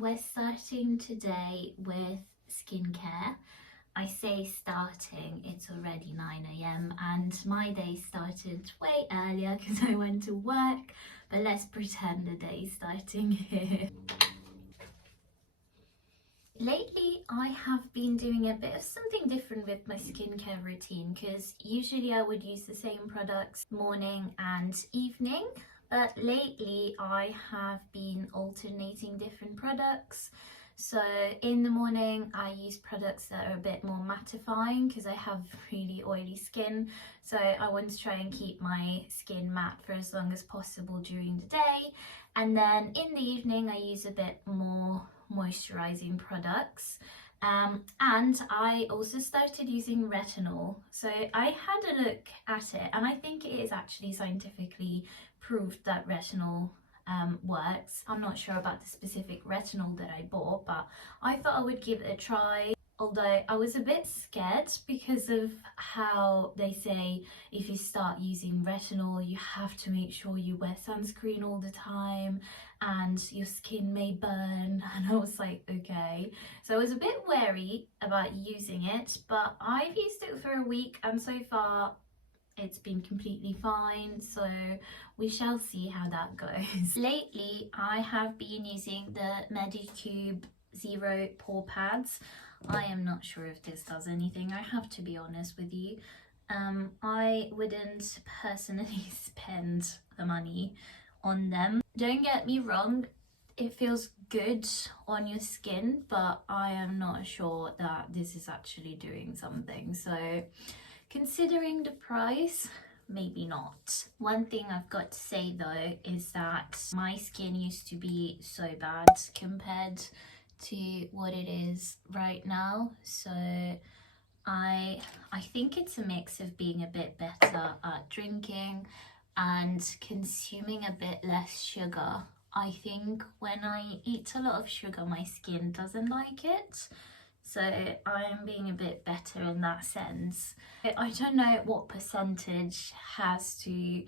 We're starting today with skincare. I say starting, it's already 9 a.m. and my day started way earlier because I went to work, but let's pretend the day's starting here. Lately, I have been doing a bit of something different with my skincare routine because usually I would use the same products morning and evening, but lately I have been alternating different products. So in the morning I use products that are a bit more mattifying because I have really oily skin, so I want to try and keep my skin matte for as long as possible during the day. And then in the evening I use a bit more moisturizing products, and I also started using retinol. So I had a look at it and I think it is actually scientifically proved that retinol works. I'm not sure about the specific retinol that I bought, but I thought I would give it a try. Although I was a bit scared because of how they say if you start using retinol, you have to make sure you wear sunscreen all the time and your skin may burn. And I was like, okay. So I was a bit wary about using it, but I've used it for a week and so far it's been completely fine, so we shall see how that goes. Lately I have been using the Medicube Zero Pore Pads. I am not sure if this does anything, I have to be honest with you. I wouldn't personally spend the money on them. Don't get me wrong, it feels good on your skin, but I am not sure that this is actually doing something. So considering the price, maybe not. One thing I've got to say though is that my skin used to be so bad compared to what it is right now. So I think it's a mix of being a bit better at drinking and consuming a bit less sugar. I think when I eat a lot of sugar, my skin doesn't like it. So I am being a bit better in that sense. I don't know what percentage has to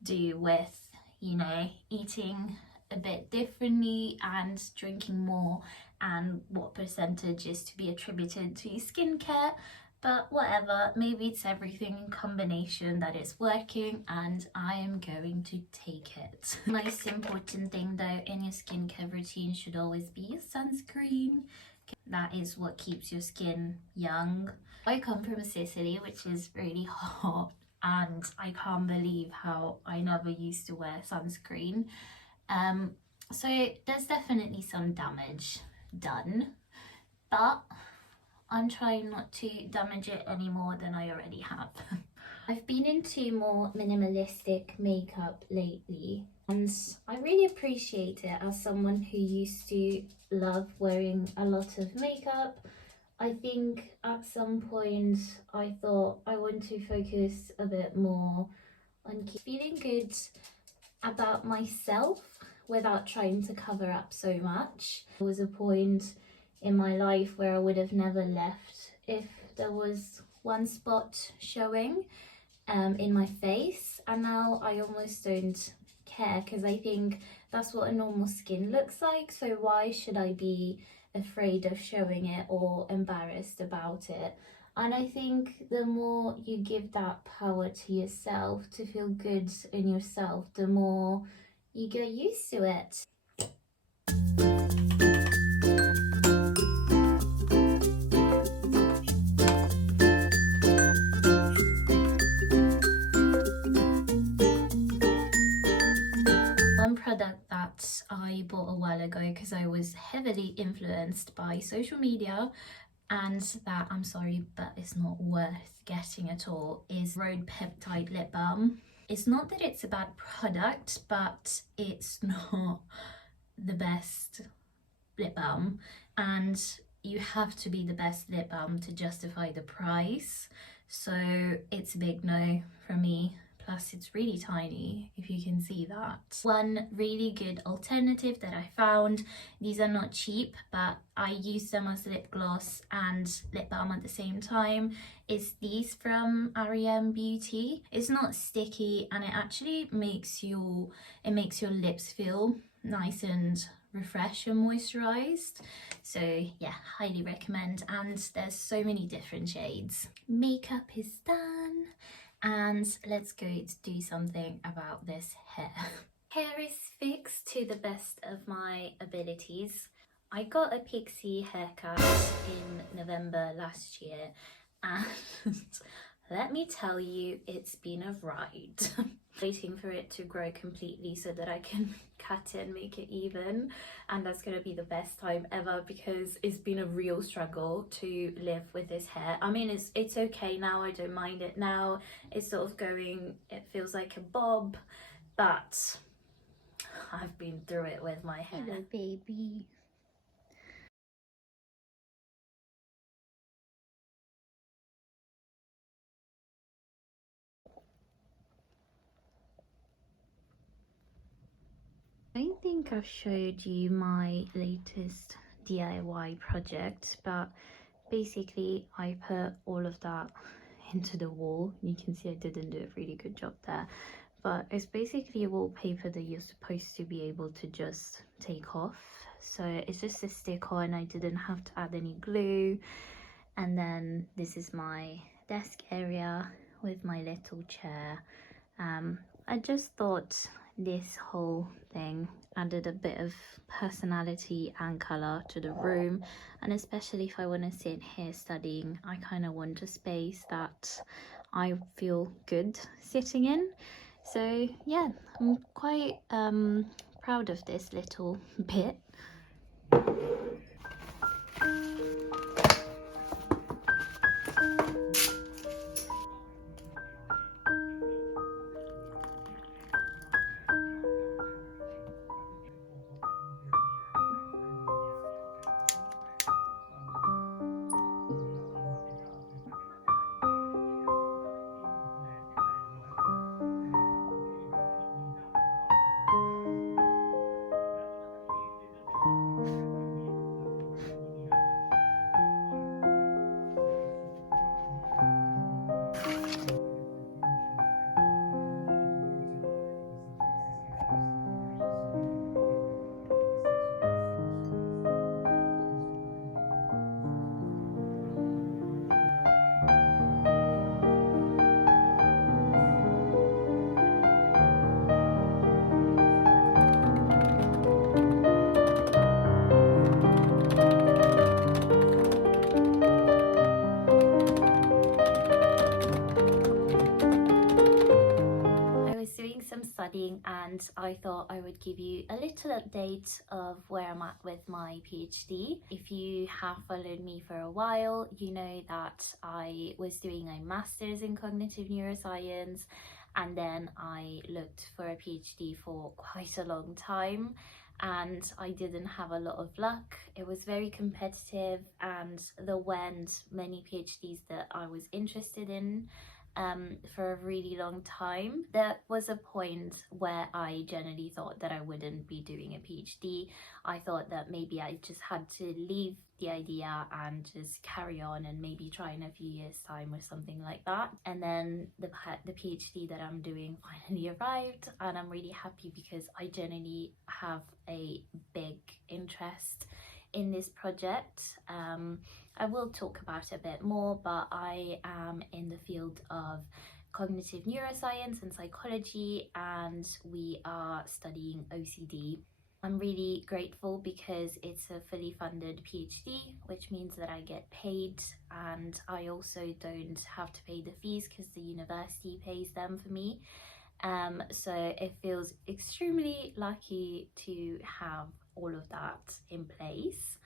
do with, you know, eating a bit differently and drinking more, and what percentage is to be attributed to skincare. But whatever, maybe it's everything in combination that is working and I am going to take it. The most important thing though in your skincare routine should always be your sunscreen. That is what keeps your skin young. I come from Sicily, which is really hot, and I can't believe how I never used to wear sunscreen. So there's definitely some damage done, but I'm trying not to damage it any more than I already have. I've been into more minimalistic makeup lately, and I really appreciate it as someone who used to love wearing a lot of makeup. I think at some point I thought I want to focus a bit more on feeling good about myself without trying to cover up so much. There was a point in my life where I would have never left if there was one spot showing in my face, and now I almost don't care because I think that's what a normal skin looks like, so why should I be afraid of showing it or embarrassed about it? And I think the more you give that power to yourself to feel good in yourself, the more you get used to it. One product that I bought a while ago because I was heavily influenced by social media, and that, I'm sorry, but it's not worth getting at all, is Rhode Peptide Lip Balm. It's not that it's a bad product, but it's not the best lip balm, and you have to be the best lip balm to justify the price. So it's a big no from me. Plus it's really tiny, if you can see that. One really good alternative that I found, these are not cheap, but I use them as lip gloss and lip balm at the same time, is these from R.E.M. Beauty. It's not sticky and it actually makes your lips feel nice and refresh and moisturized. So yeah, highly recommend, and there's so many different shades. Makeup is done, and let's go to do something about this hair. Hair is fixed to the best of my abilities. I got a pixie haircut in November last year, and let me tell you, it's been a ride. Waiting for it to grow completely so that I can cut it and make it even, and that's gonna be the best time ever because it's been a real struggle to live with this hair. I mean, it's okay now, I don't mind it now. It's sort of going, it feels like a bob, but I've been through it with my hair. Hello, baby. I don't think I've showed you my latest DIY project, but basically I put all of that into the wall. You can see I didn't do a really good job there, but it's basically a wallpaper that you're supposed to be able to just take off. So it's just a stick on, I didn't have to add any glue. And then this is my desk area with my little chair. I just thought this whole thing added a bit of personality and colour to the room, and especially if I want to sit here studying, I kind of want a space that I feel good sitting in. So yeah, I'm quite proud of this little bit. Studying, and I thought I would give you a little update of where I'm at with my PhD. If you have followed me for a while, you know that I was doing a master's in cognitive neuroscience, and then I looked for a PhD for quite a long time, and I didn't have a lot of luck. It was very competitive, and there weren't many PhDs that I was interested in for a really long time. There was a point where I generally thought that I wouldn't be doing a PhD. I thought that maybe I just had to leave the idea and just carry on and maybe try in a few years time or something like that. And then the PhD that I'm doing finally arrived, and I'm really happy because I generally have a big interest in this project. I will talk about it a bit more, but I am in the field of cognitive neuroscience and psychology, and we are studying OCD. I'm really grateful because it's a fully funded PhD, which means that I get paid, and I also don't have to pay the fees because the university pays them for me. So it feels extremely lucky to have all of that in place.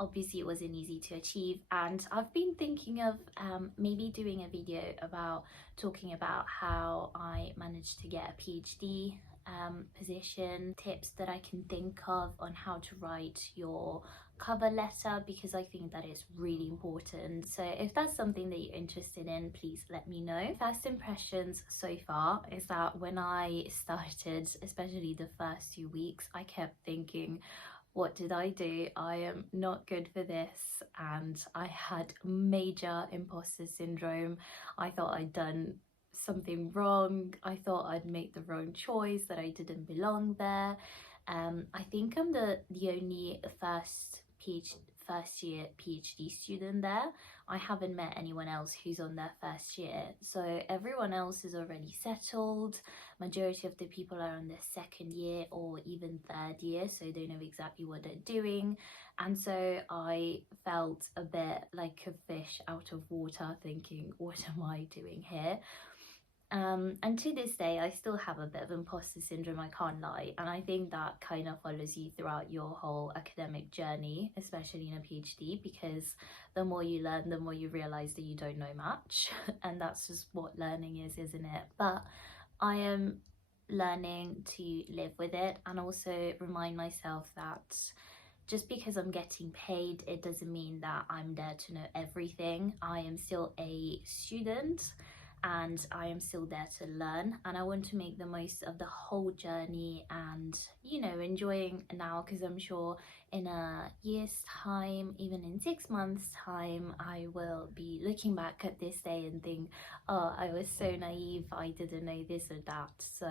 Obviously it wasn't easy to achieve, and I've been thinking of maybe doing a video about talking about how I managed to get a PhD position, tips that I can think of on how to write your cover letter, because I think that is really important. So if that's something that you're interested in, please let me know. First impressions so far is that when I started, especially the first 2 weeks, I kept thinking, what did I do? I am not good for this, and I had major imposter syndrome. I thought I'd done something wrong. I thought I'd made the wrong choice, that I didn't belong there. I think I'm the only first year PhD student there. I haven't met anyone else who's on their first year, so everyone else is already settled. Majority of the people are on their second year or even third year, so they know exactly what they're doing. And so I felt a bit like a fish out of water, thinking, what am I doing here? And to this day, I still have a bit of imposter syndrome, I can't lie. And I think that kind of follows you throughout your whole academic journey, especially in a PhD, because the more you learn, the more you realize that you don't know much. And that's just what learning is, isn't it? But I am learning to live with it and also remind myself that just because I'm getting paid, it doesn't mean that I'm there to know everything. I am still a student and I am still there to learn, and I want to make the most of the whole journey and, you know, enjoying now, because I'm sure in a year's time, even in 6 months time, I will be looking back at this day and think, oh, I was so naive, I didn't know this or that. So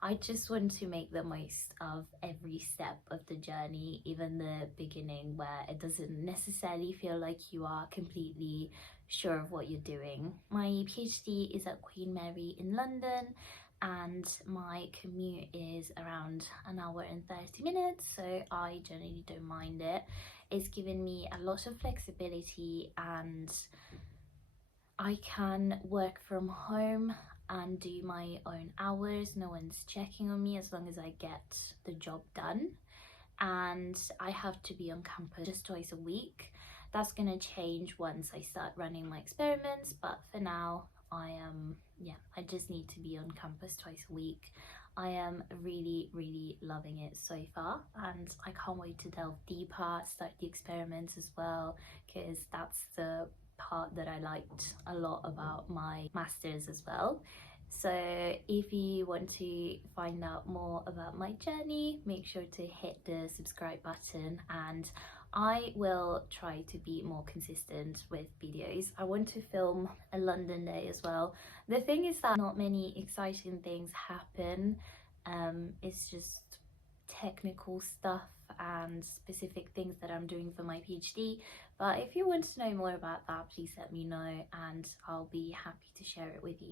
I just want to make the most of every step of the journey, even the beginning where it doesn't necessarily feel like you are completely sure of what you're doing. My PhD is at Queen Mary in London, and my commute is around an hour and 30 minutes, so I generally don't mind it. It's given me a lot of flexibility, and I can work from home and do my own hours. No one's checking on me as long as I get the job done. And I have to be on campus just twice a week. That's gonna change once I start running my experiments, but for now I just need to be on campus twice a week. I am really loving it so far, and I can't wait to delve deeper, start the experiments as well, because that's the part that I liked a lot about my masters as well. So if you want to find out more about my journey, make sure to hit the subscribe button, and I will try to be more consistent with videos. I want to film a London day as well. The thing is that not many exciting things happen. It's just technical stuff and specific things that I'm doing for my PhD. But if you want to know more about that, please let me know and I'll be happy to share it with you.